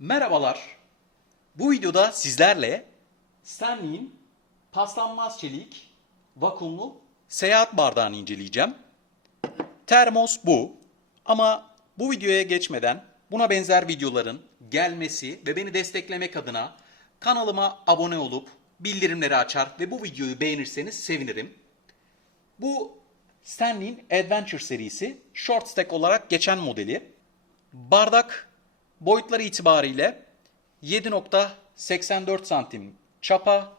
Merhabalar. Bu videoda sizlerle Stanley'in paslanmaz çelik vakumlu seyahat bardağını inceleyeceğim. Termos bu. Ama bu videoya geçmeden buna benzer videoların gelmesi ve beni desteklemek adına kanalıma abone olup bildirimleri açar ve bu videoyu beğenirseniz sevinirim. Bu Stanley'in Adventure serisi Short Stack olarak geçen modeli. Bardak boyutları itibariyle 7.84 santim çapa,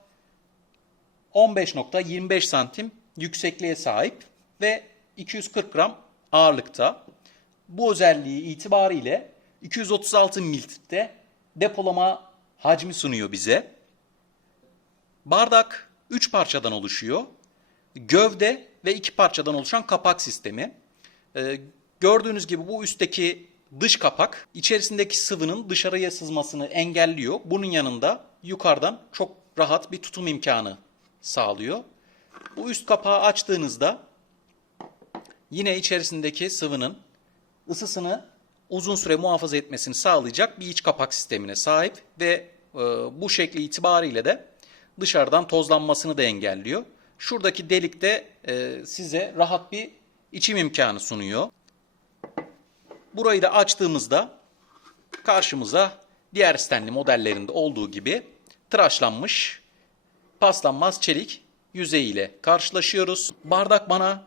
15.25 santim yüksekliğe sahip ve 240 gram ağırlıkta. Bu özelliği itibariyle 236 mililitre depolama hacmi sunuyor bize. Bardak 3 parçadan oluşuyor. Gövde ve iki parçadan oluşan kapak sistemi. Ee, gördüğünüz gibi bu üstteki dış kapak içerisindeki sıvının dışarıya sızmasını engelliyor. Bunun yanında yukarıdan çok rahat bir tutum imkanı sağlıyor. Bu üst kapağı açtığınızda yine içerisindeki sıvının ısısını uzun süre muhafaza etmesini sağlayacak bir iç kapak sistemine sahip ve e, bu şekli itibariyle de dışarıdan tozlanmasını da engelliyor. Şuradaki delikte e, size rahat bir içim imkanı sunuyor. Burayı da açtığımızda karşımıza diğer Stanley modellerinde olduğu gibi tıraşlanmış paslanmaz çelik yüzeyiyle karşılaşıyoruz. Bardak bana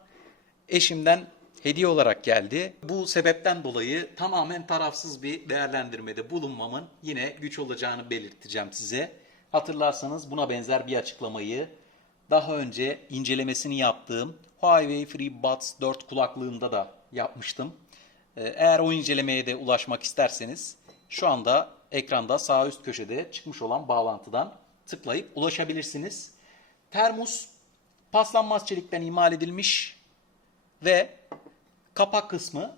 eşimden hediye olarak geldi. Bu sebepten dolayı tamamen tarafsız bir değerlendirmede bulunmamın yine güç olacağını belirteceğim size. Hatırlarsanız buna benzer bir açıklamayı daha önce incelemesini yaptığım Huawei FreeBuds 4 kulaklığımda da yapmıştım. Ee, Eğer o incelemeye de ulaşmak isterseniz şu anda ekranda sağ üst köşede çıkmış olan bağlantıdan tıklayıp ulaşabilirsiniz. Termos paslanmaz çelikten imal edilmiş ve kapak kısmı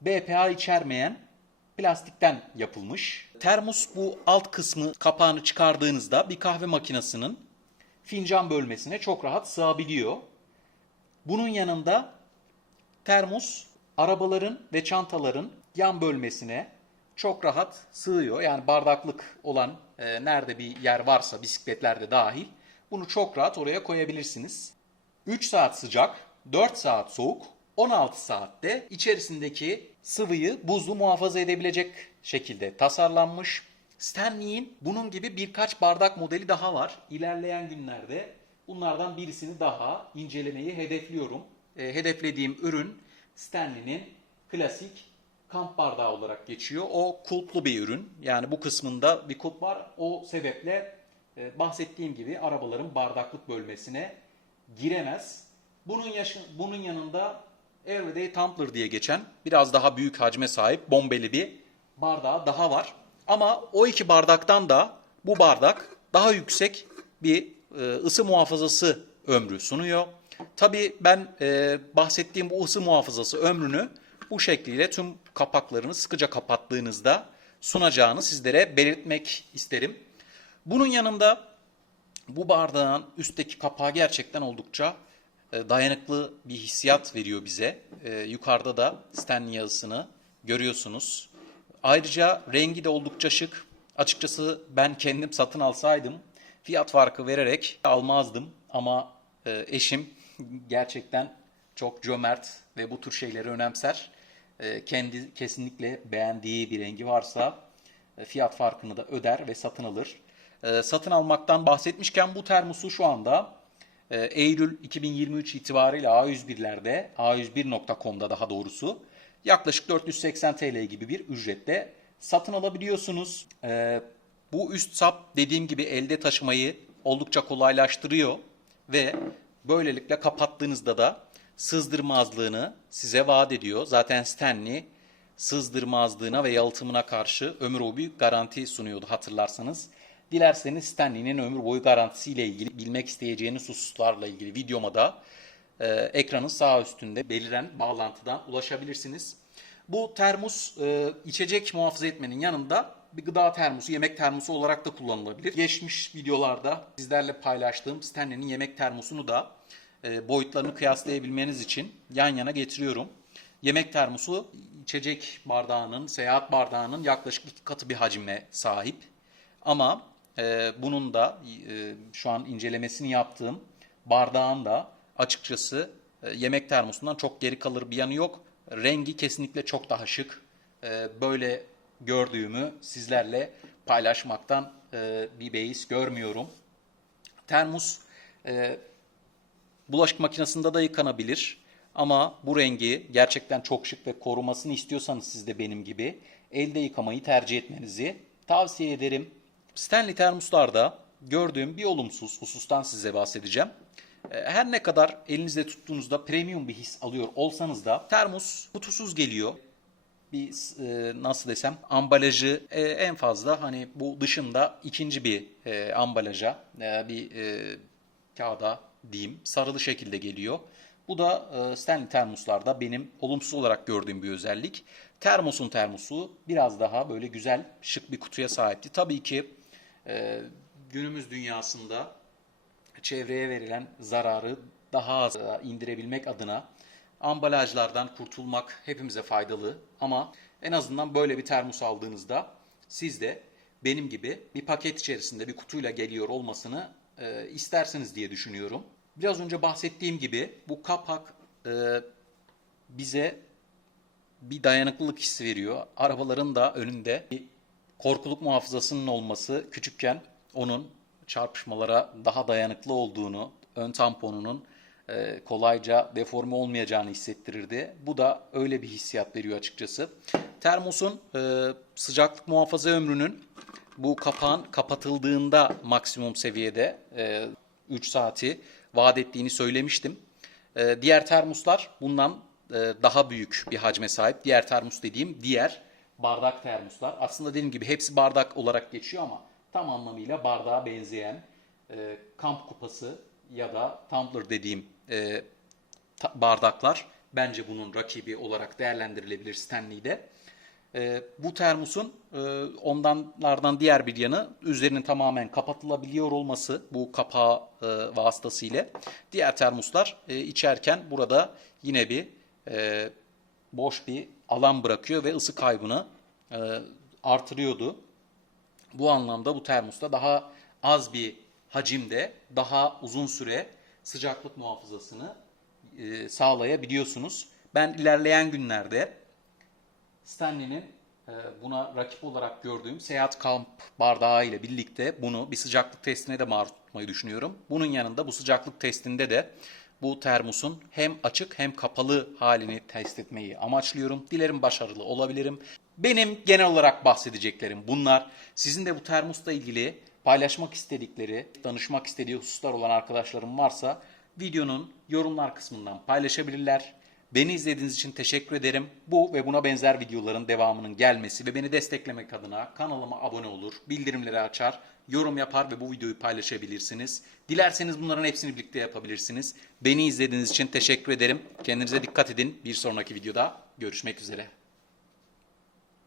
BPA içermeyen plastikten yapılmış. Termos bu alt kısmı kapağını çıkardığınızda bir kahve makinesinin fincan bölmesine çok rahat sığabiliyor. Bunun yanında termos arabaların ve çantaların yan bölmesine çok rahat sığıyor. Yani bardaklık olan e, nerede bir yer varsa bisikletlerde dahil bunu çok rahat oraya koyabilirsiniz. 3 saat sıcak, 4 saat soğuk, 16 saatte içerisindeki sıvıyı buzlu muhafaza edebilecek şekilde tasarlanmış. Stanley'in bunun gibi birkaç bardak modeli daha var. İlerleyen günlerde bunlardan birisini daha incelemeyi hedefliyorum. E, hedeflediğim ürün Stanley'nin klasik kamp bardağı olarak geçiyor. O kulplu bir ürün. Yani bu kısmında bir kulp var. O sebeple e, bahsettiğim gibi arabaların bardaklık bölmesine giremez. Bunun yaşı, bunun yanında Everyday Tumbler diye geçen biraz daha büyük hacme sahip bombeli bir bardağı daha var. Ama o iki bardaktan da bu bardak daha yüksek bir e, ısı muhafazası ömrü sunuyor. Tabii ben e, bahsettiğim bu ısı muhafazası ömrünü bu şekliyle tüm kapaklarını sıkıca kapattığınızda sunacağını sizlere belirtmek isterim. Bunun yanında bu bardağın üstteki kapağı gerçekten oldukça e, dayanıklı bir hissiyat veriyor bize. E, yukarıda da Stanley yazısını görüyorsunuz. Ayrıca rengi de oldukça şık. Açıkçası ben kendim satın alsaydım fiyat farkı vererek almazdım. Ama e, eşim gerçekten çok cömert ve bu tür şeyleri önemser. E, kendi kesinlikle beğendiği bir rengi varsa e, fiyat farkını da öder ve satın alır. E, satın almaktan bahsetmişken bu termosu şu anda e, Eylül 2023 itibariyle A101'lerde, A101.com'da daha doğrusu yaklaşık 480 TL gibi bir ücretle satın alabiliyorsunuz. E, bu üst sap dediğim gibi elde taşımayı oldukça kolaylaştırıyor ve böylelikle kapattığınızda da sızdırmazlığını size vaat ediyor. Zaten Stanley sızdırmazlığına ve yalıtımına karşı ömür boyu garanti sunuyordu hatırlarsanız. Dilerseniz Stanley'nin ömür boyu garantisiyle ilgili bilmek isteyeceğiniz hususlarla ilgili videoma da e, ekranın sağ üstünde beliren bağlantıdan ulaşabilirsiniz. Bu termos e, içecek muhafaza etmenin yanında bir gıda termosu, yemek termosu olarak da kullanılabilir. Geçmiş videolarda sizlerle paylaştığım Stanley'nin yemek termosunu da e, boyutlarını kıyaslayabilmeniz için yan yana getiriyorum. Yemek termosu içecek bardağının, seyahat bardağının yaklaşık iki katı bir hacme sahip. Ama e, bunun da e, şu an incelemesini yaptığım bardağın da açıkçası e, yemek termosundan çok geri kalır bir yanı yok. Rengi kesinlikle çok daha şık. E, böyle gördüğümü sizlerle paylaşmaktan e, bir beis görmüyorum. Termos e, bulaşık makinesinde de yıkanabilir. Ama bu rengi gerçekten çok şık ve korumasını istiyorsanız siz de benim gibi elde yıkamayı tercih etmenizi tavsiye ederim. Stanley termoslarda gördüğüm bir olumsuz husustan size bahsedeceğim. E, Her ne kadar elinizde tuttuğunuzda premium bir his alıyor olsanız da termos kutusuz geliyor bir e, nasıl desem ambalajı e, en fazla hani bu dışında ikinci bir e, ambalaja e, bir e, kağıda diyeyim sarılı şekilde geliyor. Bu da e, Stanley termoslarda benim olumsuz olarak gördüğüm bir özellik. Termosun termosu biraz daha böyle güzel şık bir kutuya sahipti. Tabii ki e, günümüz dünyasında çevreye verilen zararı daha az e, indirebilmek adına ambalajlardan kurtulmak hepimize faydalı ama en azından böyle bir termos aldığınızda siz de benim gibi bir paket içerisinde bir kutuyla geliyor olmasını e, istersiniz diye düşünüyorum. Biraz önce bahsettiğim gibi bu kapak e, bize bir dayanıklılık hissi veriyor. Arabaların da önünde bir korkuluk muhafızasının olması küçükken onun çarpışmalara daha dayanıklı olduğunu, ön tamponunun e, kolayca deforme olmayacağını hissettirirdi. Bu da öyle bir hissiyat veriyor açıkçası. Termosun e, sıcaklık muhafaza ömrünün bu kapağın kapatıldığında maksimum seviyede e, 3 saati vaat ettiğini söylemiştim. E, diğer termoslar bundan daha büyük bir hacme sahip. Diğer termos dediğim diğer bardak termoslar. Aslında dediğim gibi hepsi bardak olarak geçiyor ama tam anlamıyla bardağa benzeyen kamp kupası ya da tumbler dediğim e, bardaklar bence bunun rakibi olarak değerlendirilebilir Stanley'de. E, bu termosun e, ondanlardan diğer bir yanı üzerinin tamamen kapatılabiliyor olması bu kapağı e, vasıtasıyla. Diğer termoslar e, içerken burada yine bir e, boş bir alan bırakıyor ve ısı kaybını e, artırıyordu. Bu anlamda bu termosta daha az bir hacimde daha uzun süre sıcaklık muhafazasını e, sağlayabiliyorsunuz. Ben ilerleyen günlerde Stanley'nin e, buna rakip olarak gördüğüm seyahat kamp bardağı ile birlikte bunu bir sıcaklık testine de maruz tutmayı düşünüyorum. Bunun yanında bu sıcaklık testinde de bu termosun hem açık hem kapalı halini test etmeyi amaçlıyorum. Dilerim başarılı olabilirim. Benim genel olarak bahsedeceklerim bunlar. Sizin de bu termosla ilgili paylaşmak istedikleri, danışmak istediği hususlar olan arkadaşlarım varsa videonun yorumlar kısmından paylaşabilirler. Beni izlediğiniz için teşekkür ederim. Bu ve buna benzer videoların devamının gelmesi ve beni desteklemek adına kanalıma abone olur, bildirimleri açar, yorum yapar ve bu videoyu paylaşabilirsiniz. Dilerseniz bunların hepsini birlikte yapabilirsiniz. Beni izlediğiniz için teşekkür ederim. Kendinize dikkat edin. Bir sonraki videoda görüşmek üzere.